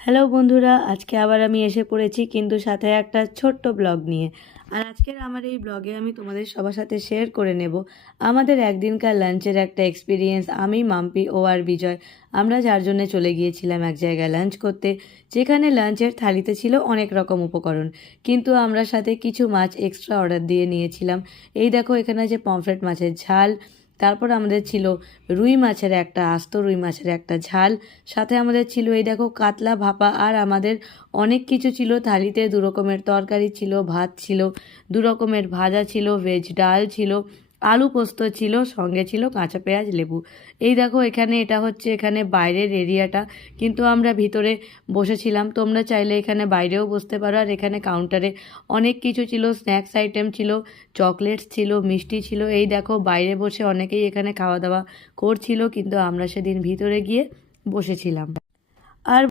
Hello বন্ধুরা, আজকে আবার আমি এসে পড়েছি কিন্তু সাথে একটা ছোট্ট ব্লগ নিয়ে। আর আজকের আমার এই ব্লগে আমি তোমাদের সবার সাথে শেয়ার করে নেব আমাদের একদিনকার লাঞ্চের একটা এক্সপিরিয়েন্স। আমি, মাম্পি ও আর বিজয় আমরা চারজনে চলে গিয়েছিলাম এক জায়গায় লাঞ্চ করতে, যেখানে লাঞ্চের থালিতে ছিল অনেক রকম উপকরণ, কিন্তু আমরা সাথে কিছু মাছ এক্সট্রা অর্ডার দিয়ে নিয়েছিলাম। এই দেখো এখানে যে পমফ্রেট মাছের ঝাল, তারপর আমাদের ছিল রুই মাছের একটা আস্ত রুই মাছের একটা ঝাল, সাথে আমাদের ছিল এই দেখো কাতলা ভাপা, আর আমাদের অনেক কিছু ছিল থালিতে। দু রকমের তরকারি ছিল, ভাত ছিল, দু রকমের ভাজা ছিল, ভেজ ডাল ছিল, আলু পোস্ত ছিল, সঙ্গে ছিল কাঁচা পেঁয়াজ লেবু। এই দেখো এখানে এটা হচ্ছে এখানে বাইরের এরিয়াটা, কিন্তু আমরা ভিতরে বসেছিলাম। তোমরা চাইলে এখানে বাইরেও বসতে পারো। আর এখানে কাউন্টারে অনেক কিছু ছিল, স্ন্যাক্স আইটেম ছিল, চকলেটস ছিল, মিষ্টি ছিল। এই দেখো বাইরে বসে অনেকেই এখানে খাওয়া দাওয়া করছিল, কিন্তু আমরা সেদিন ভিতরে গিয়ে বসেছিলাম। আর